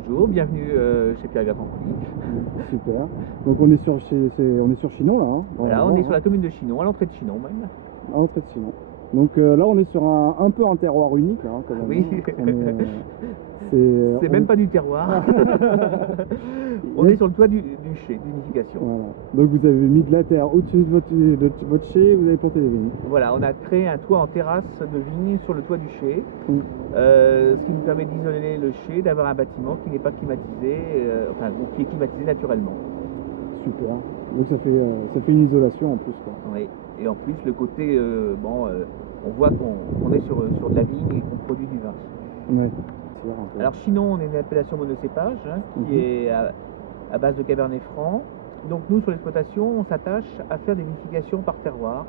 bonjour, bienvenue chez Pierre Gaffan-Coulis. Super. Donc on est sur Chinon là. Hein, Voilà, on est sur la commune de Chinon, à l'entrée de Chinon même. À l'entrée de Chinon. Donc là on est sur un peu un terroir unique là, quand même. Oui. C'est même pas du terroir. On est sur le toit du chai, d'unification. Voilà. Donc vous avez mis de la terre au-dessus de votre chai et vous avez planté les vignes. Voilà, on a créé un toit en terrasse de vigne sur le toit du chai. Ce qui nous permet d'isoler le chai, d'avoir un bâtiment qui n'est pas climatisé, qui est climatisé naturellement. Super. Donc ça fait une isolation en plus, quoi. Oui. Et en plus le côté, on voit qu'on est sur de la vigne et qu'on produit du vin. Ouais. Alors Chinon, on est une appellation monocépage qui est à base de Cabernet Franc. Donc nous, sur l'exploitation, on s'attache à faire des vinifications par terroir,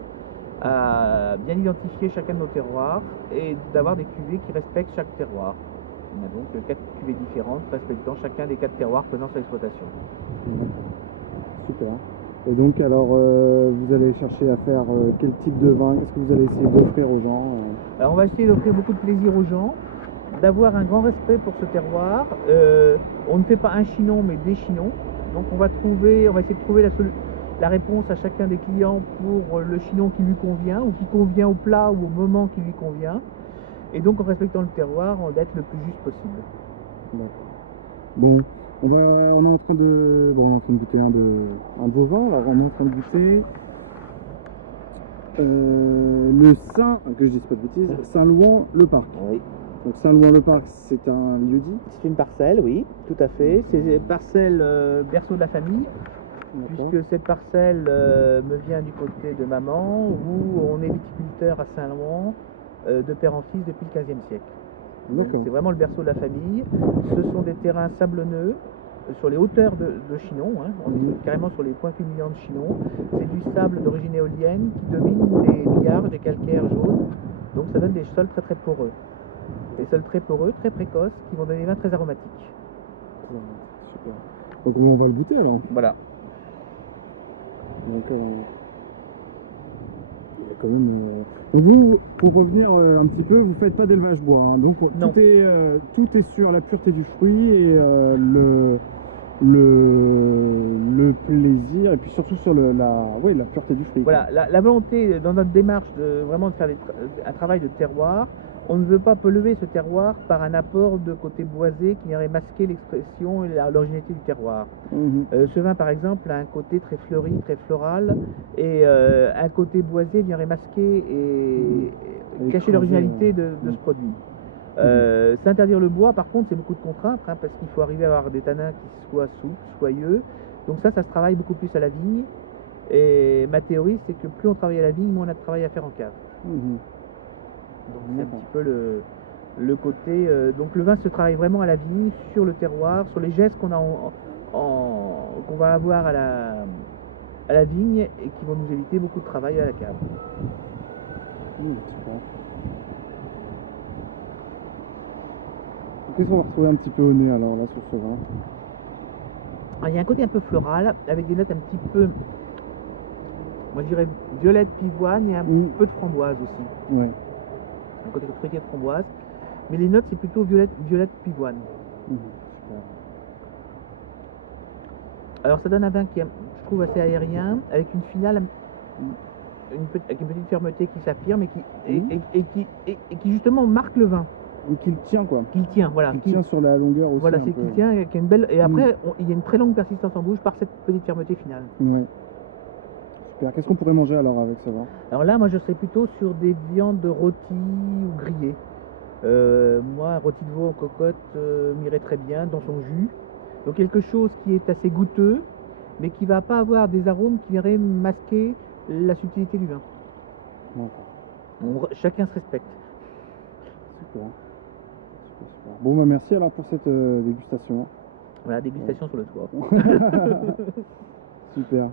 à bien identifier chacun de nos terroirs et d'avoir des cuvées qui respectent chaque terroir. On a donc 4 cuvées différentes respectant chacun des 4 terroirs présents sur l'exploitation. Super. Et donc alors, vous allez chercher à faire quel type de vin? Qu'est-ce que vous allez essayer d'offrir aux gens? Alors on va essayer d'offrir beaucoup de plaisir aux gens, d'avoir un grand respect pour ce terroir. On ne fait pas un Chinon mais des Chinons. Donc on va essayer de trouver la réponse à chacun des clients pour le Chinon qui lui convient ou qui convient au plat ou au moment qui lui convient. Et donc en respectant le terroir, d'être le plus juste possible. D'accord. Bon, on est en train de goûter un beau vin. Alors on est en train de goûter le Saint, que je dise pas de bêtises, Saint-Louan-le-Parc. Oui. Donc Saint-Louan-le-Parc, c'est un lieu-dit? C'est une parcelle, oui, tout à fait. C'est une parcelle berceau de la famille, puisque cette parcelle me vient du côté de maman, où on est viticulteur à Saint-Louan, de père en fils depuis le XVe siècle. C'est vraiment le berceau de la famille. Ce sont des terrains sablonneux, sur les hauteurs de Chinon, on est carrément sur les points culminants de Chinon. C'est du sable d'origine éolienne qui domine des billards, des calcaires jaunes, donc ça donne des sols très très poreux. Des sols très poreux, très précoces, qui vont donner des vins très aromatiques. Super. Donc on va le goûter alors. Voilà. Donc il y a quand même. Donc vous, pour revenir un petit peu, vous faites pas d'élevage bois, hein. Donc tout est sur la pureté du fruit et le plaisir, et puis surtout sur la pureté du fruit. Voilà, la volonté dans notre démarche de faire un travail de terroir. On ne veut pas polluer ce terroir par un apport de côté boisé qui viendrait masquer l'expression et l'originalité du terroir. Ce vin, par exemple, a un côté très fleuri, très floral, et un côté boisé viendrait masquer et cacher l'originalité de ce produit. S'interdire le bois, par contre, c'est beaucoup de contraintes, parce qu'il faut arriver à avoir des tanins qui soient souples, soyeux. Donc ça se travaille beaucoup plus à la vigne. Et ma théorie, c'est que plus on travaille à la vigne, moins on a de travail à faire en cave. Donc c'est un petit peu le côté. Donc le vin se travaille vraiment à la vigne, sur le terroir, sur les gestes qu'on va avoir à la vigne et qui vont nous éviter beaucoup de travail à la cave. Super. Qu'est-ce qu'on va retrouver un petit peu au nez alors là sur ce vin? Alors, il y a un côté un peu floral avec des notes un petit peu, moi je dirais violette, pivoine et un peu de framboise aussi. Ouais. Un côté fruité de framboise, mais les notes c'est plutôt violette pivoine. Super. Alors ça donne un vin qui est, je trouve, assez aérien, avec une finale, avec une petite fermeté qui s'affirme et qui justement marque le vin. Donc il tient quoi. Qu'il tient, voilà. Qu'il tient sur la longueur aussi. Voilà, c'est qu'il tient, qui a une belle. Et après, il y a une très longue persistance en bouche par cette petite fermeté finale. Ouais. Super. Qu'est-ce qu'on pourrait manger alors avec ça vin? Alors là, moi je serais plutôt sur des viandes rôties ou grillées. Moi, un rôti de veau en cocotte m'irait très bien dans son jus. Donc quelque chose qui est assez goûteux, mais qui va pas avoir des arômes qui viendraient masquer la subtilité du vin. Chacun se respecte. Super. Bon, bah merci alors pour cette dégustation. Voilà, dégustation sur le toit. Super.